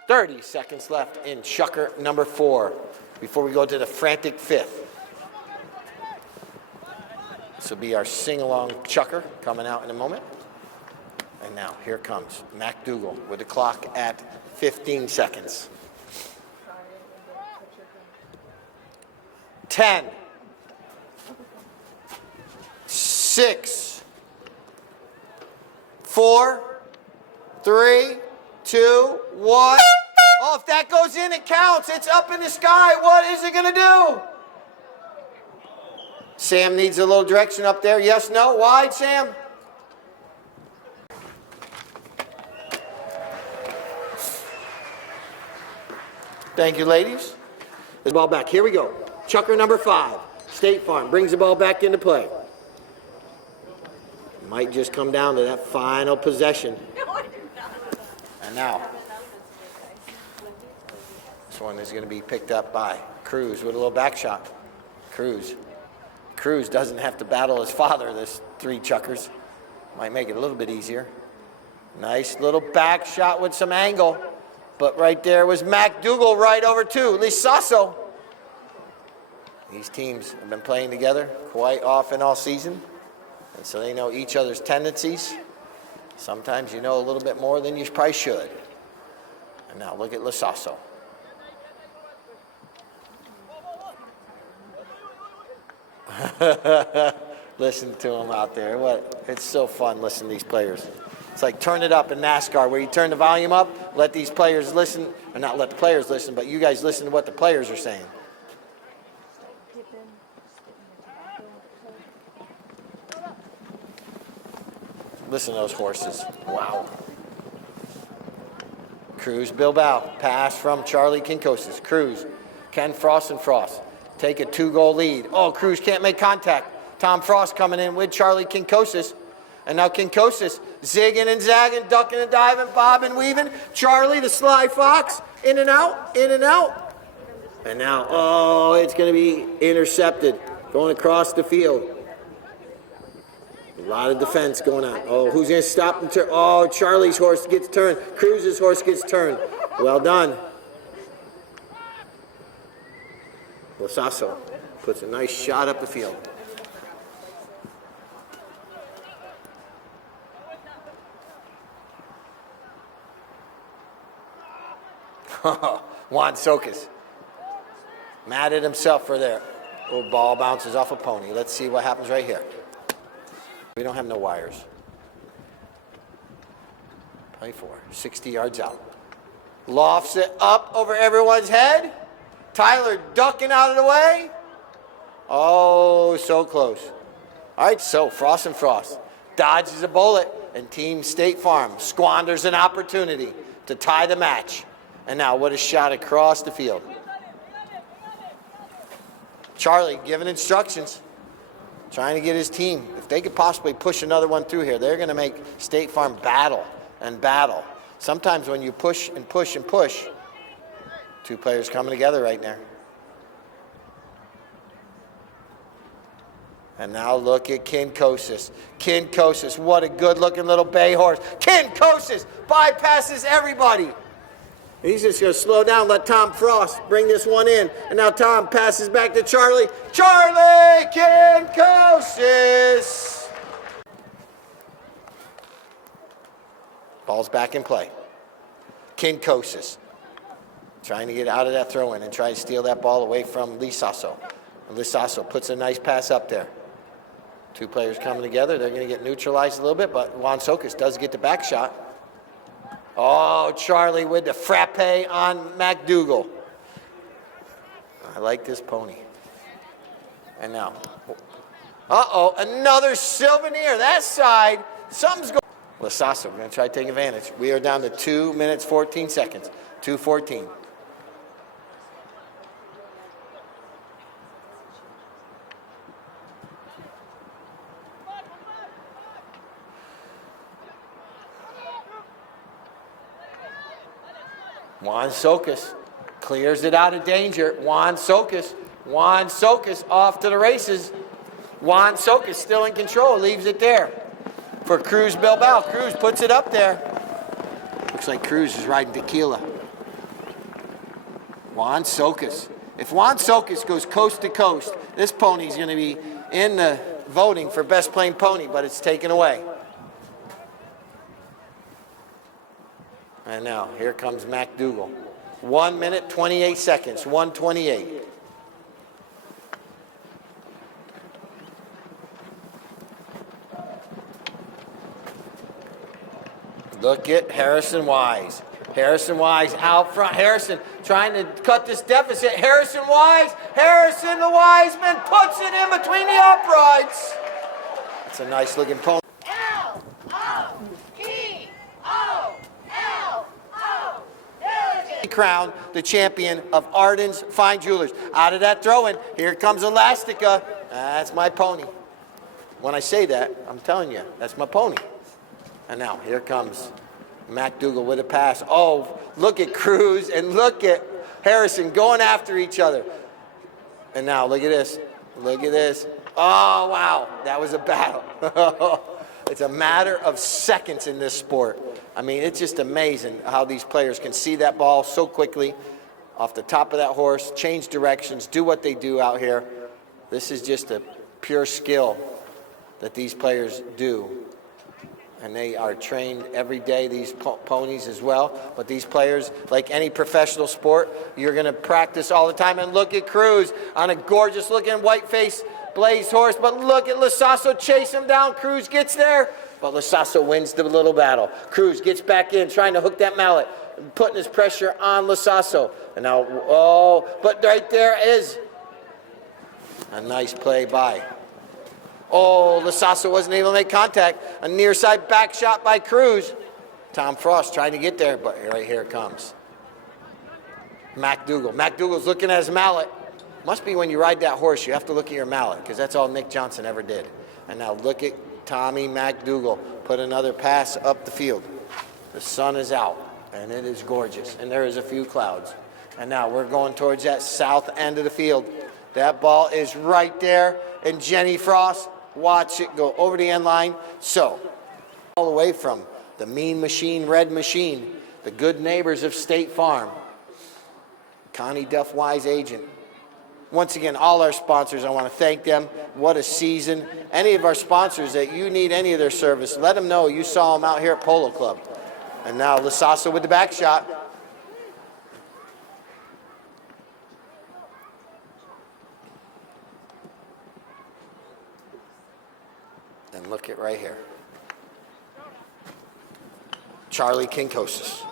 30 seconds left in chucker number 4 before we go to the frantic 5th. This will be our sing-along chucker coming out in a moment. And now here comes McDougal with the clock at 15 seconds. 10, 6, 4, 3, 2, 1. Oh, if that goes in, it counts. It's up in the sky. What is it going to do? Sam needs a little direction up there. Yes, no? Wide, Sam? Thank you, ladies. The ball back. Here we go. Chucker number 5. State Farm brings the ball back into play. Might just come down to that final possession. And now, this one is going to be picked up by Cruz with a little back shot. Cruz doesn't have to battle his father, this 3 chuckers. Might make it a little bit easier. Nice little back shot with some angle. But right there was McDougal right over to Lasasso. These teams have been playing together quite often all season, and so they know each other's tendencies. Sometimes you know a little bit more than you probably should. And now look at Lasasso. Listen to them out there. It's so fun listening to these players. It's like turn it up in NASCAR where you turn the volume up, let these players listen, or not let the players listen, but you guys listen to what the players are saying. Listen to those horses. Wow. Cruz Bilbao. Pass from Charlie Kinkosis. Cruz. Ken Frost and Frost. Take a 2-goal lead. Oh, Cruz can't make contact. Tom Frost coming in with Charlie Kinkosis. And now Kinkosis zigging and zagging, ducking and diving, bobbing, weaving. Charlie, the sly fox, in and out, in and out. And now, oh, it's going to be intercepted. Going across the field. A lot of defense going on. Oh, who's going to stop and turn? Oh, Charlie's horse gets turned. Cruz's horse gets turned. Well done. Lasasso puts a nice shot up the field. Juan Sokas. Mad at himself for there. Oh, ball bounces off a pony. Let's see what happens right here. We don't have no wires. Play for 60 yards out. Lofts it up over everyone's head. Tyler ducking out of the way. Oh, so close. All right, so Frost and Frost dodges a bullet, and Team State Farm squanders an opportunity to tie the match. And now what a shot across the field. Charlie giving instructions, trying to get his team. If they could possibly push another one through here, they're going to make State Farm battle and battle. Sometimes when you push and push and push, two players coming together right there. And now look at Kinkosis. Kinkosis, what a good-looking little bay horse. Kinkosis bypasses everybody. He's just going to slow down, let Tom Frost bring this one in. And now Tom passes back to Charlie. Charlie Kinkosis! Ball's back in play. Kinkosis trying to get out of that throw-in and try to steal that ball away from Lisasso. And Lisasso puts a nice pass up there. Two players coming together. They're going to get neutralized a little bit, but Juan Sokas does get the back shot. Oh, Charlie with the frappe on MacDougall. I like this pony. And now, uh-oh, another souvenir. That side, something's going. Lasasso, we're going to try to take advantage. We are down to 2 minutes, 14 seconds. 2:14. Juan Sokas clears it out of danger. Juan Sokas off to the races. Juan Sokas still in control, leaves it there for Cruz Bilbao. Cruz puts it up there. Looks like Cruz is riding tequila. Juan Sokas. If Juan Sokas goes coast to coast, this pony's going to be in the voting for best playing pony, but it's taken away. And now, here comes MacDougall. 1 minute, 28 seconds, 1:28. Look at Harrison Wise. Harrison Wise out front. Harrison trying to cut this deficit. Harrison Wise, Harrison the Wiseman puts it in between the uprights. That's a nice looking pony. Crowned the champion of Arden's Fine Jewelers. Out of that throw-in, here comes Elastica. That's my pony. When I say that, I'm telling you, that's my pony. And now, here comes MacDougall with a pass. Oh, look at Cruz and look at Harrison going after each other. And now, look at this. Look at this. Oh, wow. That was a battle. It's a matter of seconds in this sport. I mean, it's just amazing how these players can see that ball so quickly off the top of that horse, change directions, do what they do out here. This is just a pure skill that these players do. And they are trained every day, these ponies as well. But these players, like any professional sport, you're going to practice all the time. And look at Cruz on a gorgeous looking white face blazed horse. But look at Lasasso chase him down. Cruz gets there, but Lasasso wins the little battle. Cruz gets back in, trying to hook that mallet, putting his pressure on Lasasso. And now, but right there is a nice play by. Oh, Lasasso wasn't able to make contact. A near side back shot by Cruz. Tom Frost trying to get there, but right here it comes. MacDougall. MacDougall's looking at his mallet. Must be when you ride that horse, you have to look at your mallet, because that's all Nick Johnson ever did. And now look at Tommy MacDougall put another pass up the field. The sun is out, and it is gorgeous, and there is a few clouds. And now we're going towards that south end of the field. That ball is right there, and Jenny Frost, watch it go over the end line. So, all the way from the Mean Machine, Red Machine, the good neighbors of State Farm, Connie Duff Wise agent. Once again, all our sponsors, I want to thank them. What a season. Any of our sponsors that you need any of their service, let them know you saw them out here at Polo Club. And now Lasasso with the back shot. And look at right here. Charlie Kinkosis.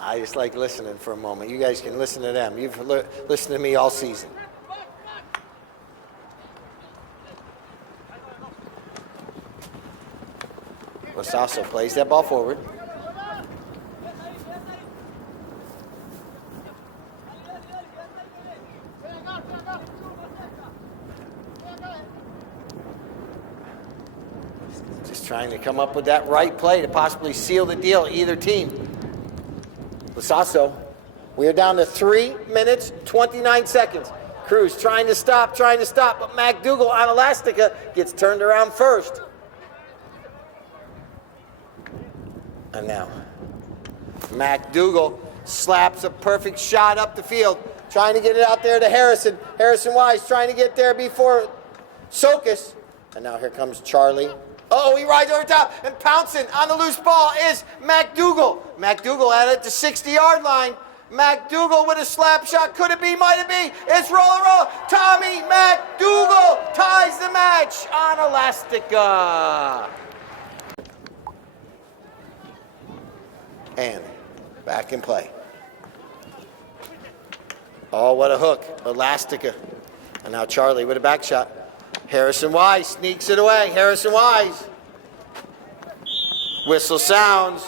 I just like listening for a moment. You guys can listen to them. You've listened to me all season. Lasasso plays that ball forward. Just trying to come up with that right play to possibly seal the deal, either team. Lasasso, we are down to 3 minutes, 29 seconds. Cruz trying to stop, but MacDougall on Elastica gets turned around first. And now, MacDougall slaps a perfect shot up the field, trying to get it out there to Harrison. Harrison Wise trying to get there before Sokas. And now here comes Charlie. Oh, he rides over top, and pouncing on the loose ball is MacDougall. MacDougall at it, the 60-yard line. MacDougall with a slap shot. Could it be? Might it be? It's roll. Tommy MacDougall ties the match on Elastica. And back in play. Oh, what a hook. Elastica. And now Charlie with a back shot. Harrison Wise sneaks it away. Harrison Wise. Whistle sounds.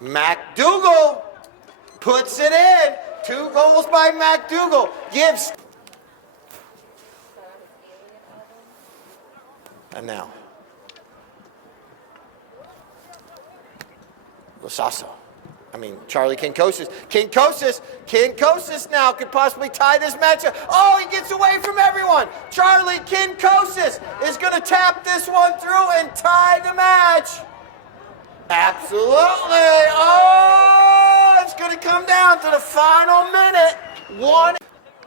MacDougall puts it in. 2 goals by MacDougall. Gives. And now, Charlie Kinkosis. Kinkosis now could possibly tie this match up. Oh, he gets away from everyone. Charlie Kinkosis is going to tap this one through and tie the match. Absolutely. Oh, it's going to come down to the final minute.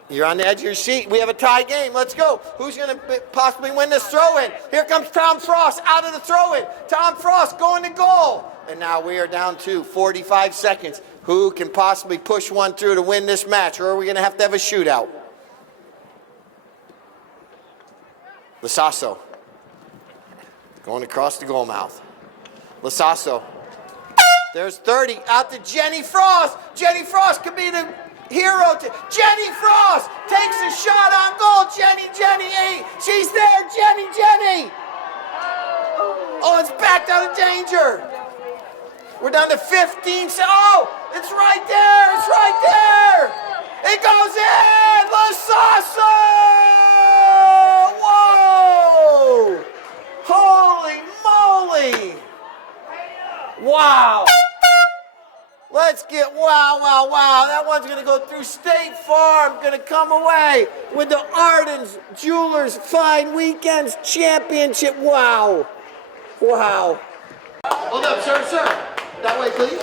You're on the edge of your seat. We have a tie game. Let's go. Who's going to possibly win this throw-in? Here comes Tom Frost out of the throw-in. Tom Frost going to goal. And now we are down to 45 seconds. Who can possibly push one through to win this match? Or are we going to have a shootout? Lasasso going across the goal mouth. Lasasso. There's 30 out to Jenny Frost. Jenny Frost could be the hero. Jenny Frost takes a shot on goal. Jenny, hey, she's there. Jenny. Oh, it's backed out of danger. We're down to 15. Oh, it's right there. It goes in. Lasasso. Whoa. Holy moly. Wow. Let's get, wow. That one's going to go through State Farm. Going to come away with the Arden's Jewelers Fine Weekends Championship. Wow. Hold up, sir. That way, please.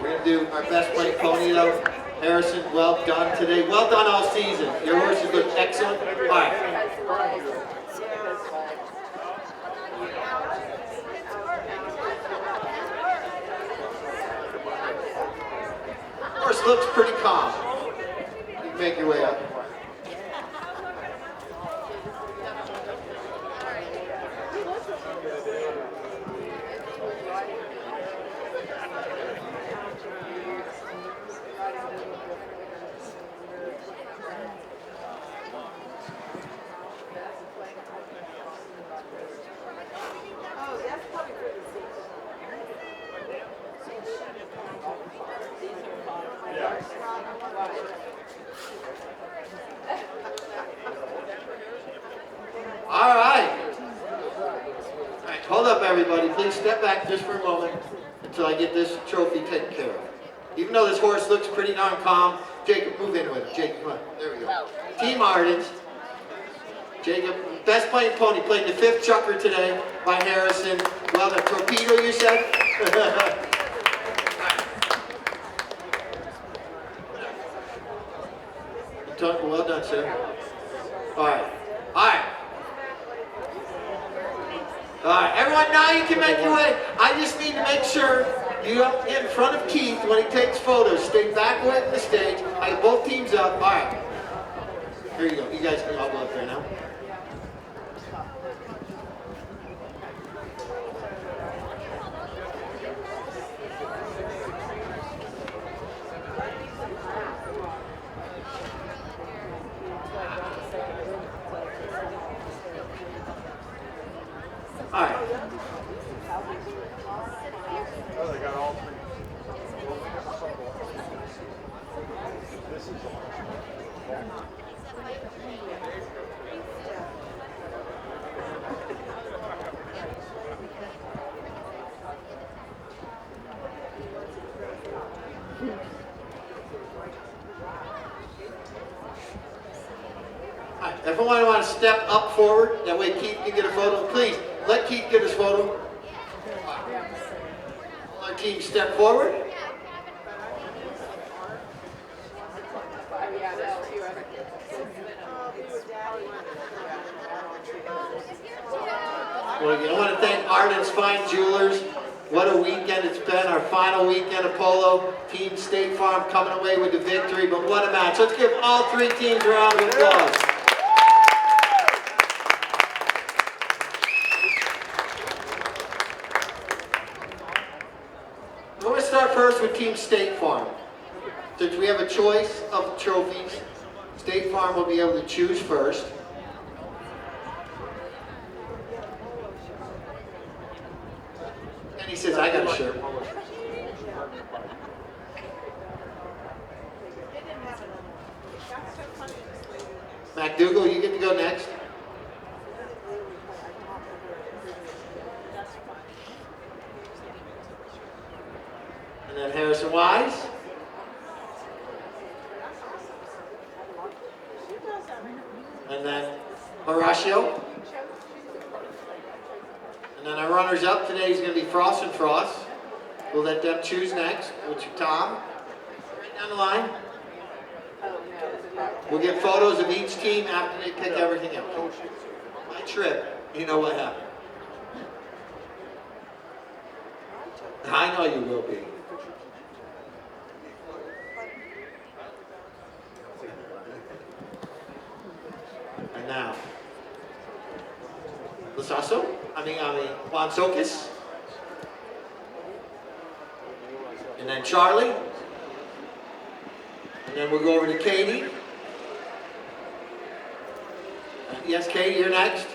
We're going to do our best playing pony, though. Harrison, well done today. Well done all season. Your horses look excellent. All right. Horse looks pretty calm. You can make your way up. All right, hold up everybody. Please step back just for a moment until I get this trophy taken care of. Even though this horse looks pretty darn calm, Jacob, move in with him. Jacob, come on. There we go. Team Ardens. Jacob, best playing pony, played the 5th chucker today by Harrison. Well done. Torpedo, you said? Well done, sir. All right. Everyone, now you can make your way. I just need to make sure you're in front of Keith when he takes photos. Stay back away from the stage. I have both teams up. All right. Here you go. You guys can all go up there now. All right. Everyone want to step up forward? That way Keith can get a photo. Please, let Keith get his photo. All our team step forward. Well, I want to thank Arden's Fine Jewelers. What a weekend it's been, our final weekend of Polo. Team State Farm coming away with the victory, but what a match. Let's give all 3 teams a round of applause. I'm going to start first with Team State Farm. Since we have a choice of trophies, State Farm will be able to choose first. And he says, I got a shirt. MacDougall, you get to go next. And then Harrison Wise. And then Horatio. And then our runners up today is going to be Frost and Frost. We'll let them choose next, which is Tom. Right down the line. We'll get photos of each team after they pick everything up. My trip, you know what happened. I know you will be. And now, Juan Sokis. And then Charlie. And then we'll go over to Katie. Yes, Katie, you're next.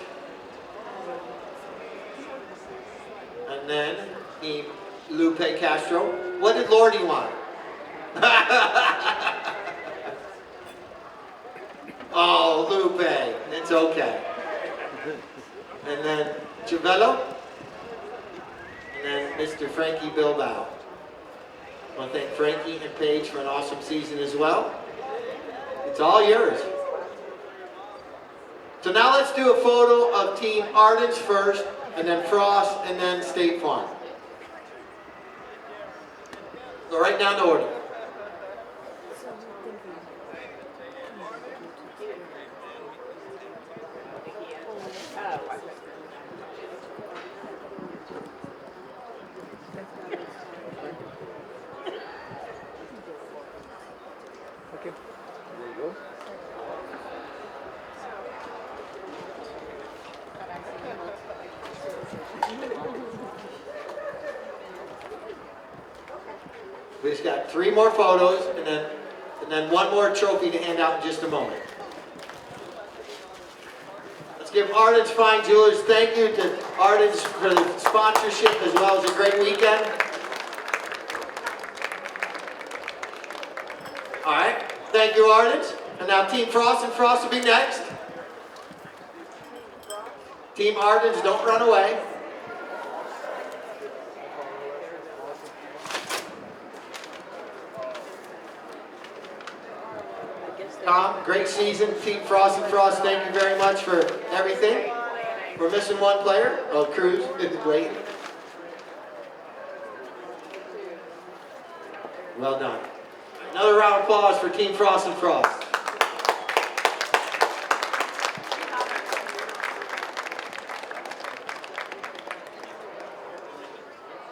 And then Lupe Castro. What did Lordy want? Oh, Lupe. It's okay. And then Chavello, and then Mr. Frankie Bilbao. I want to thank Frankie and Paige for an awesome season as well. It's all yours. So now let's do a photo of Team Ardens first, and then Frost, and then State Farm. Go right down to order. Okay. There you go. We just got 3 more photos, and then 1 more trophy to hand out in just a moment. Let's give Ardens Fine Jewelers, thank you to Ardens for the sponsorship as well as a great weekend. All right, thank you, Ardens. And now Team Frost and Frost will be next. Team Ardens, don't run away. Tom, great season. Team Frost and Frost, thank you very much for everything. We're missing 1 player. Oh, Cruz is great. Well done. Another round of applause for Team Frost and Frost.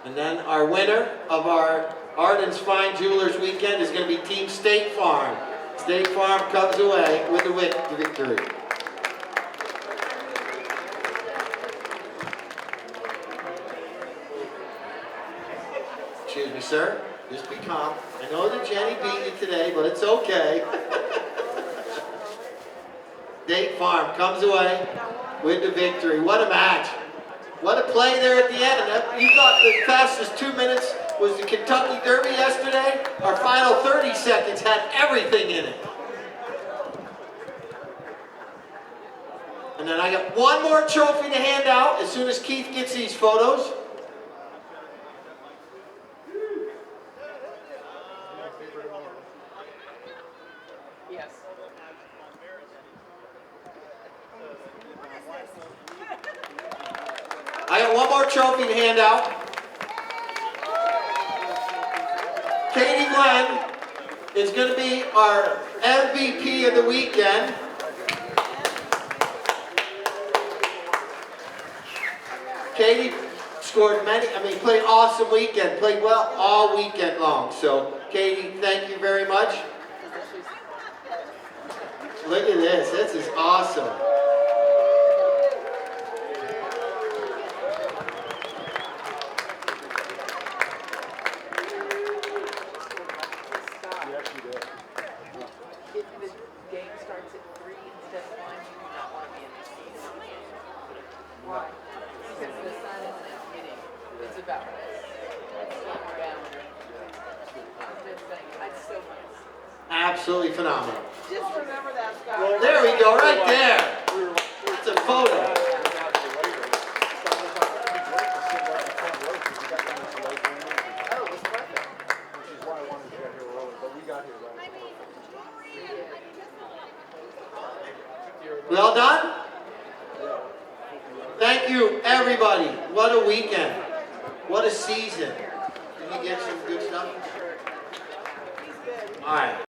And then our winner of our Ardens Fine Jewelers weekend is going to be Team State Farm. State Farm comes away with the victory. Excuse me, sir. Just be calm. I know that Jenny beat you today, but it's okay. State Farm comes away with the victory. What a match. What a play there at the end. You thought the fastest 2 minutes was the Kentucky Derby yesterday? Our final 30 seconds had everything in it. And then I got 1 more trophy to hand out as soon as Keith gets these photos. Yes. I got 1 more trophy to hand out. Katie Glenn is going to be our MVP of the weekend. Katie scored played awesome weekend, played well all weekend long. So, Katie, thank you very much. Look at this, this is awesome. If the game starts at 3 instead of 1, you do not want to be in the seats. Why? Because the sun isn't hitting. It's about around. I'm just saying, it's so nice. Absolutely phenomenal. Just remember that, Scott. Well, there we go, right there. It's a photo. Oh, it was perfect. Which is why I wanted to get here early, but we got here right. Well done? Thank you, everybody. What a weekend. What a season. Did you get some good stuff? All right.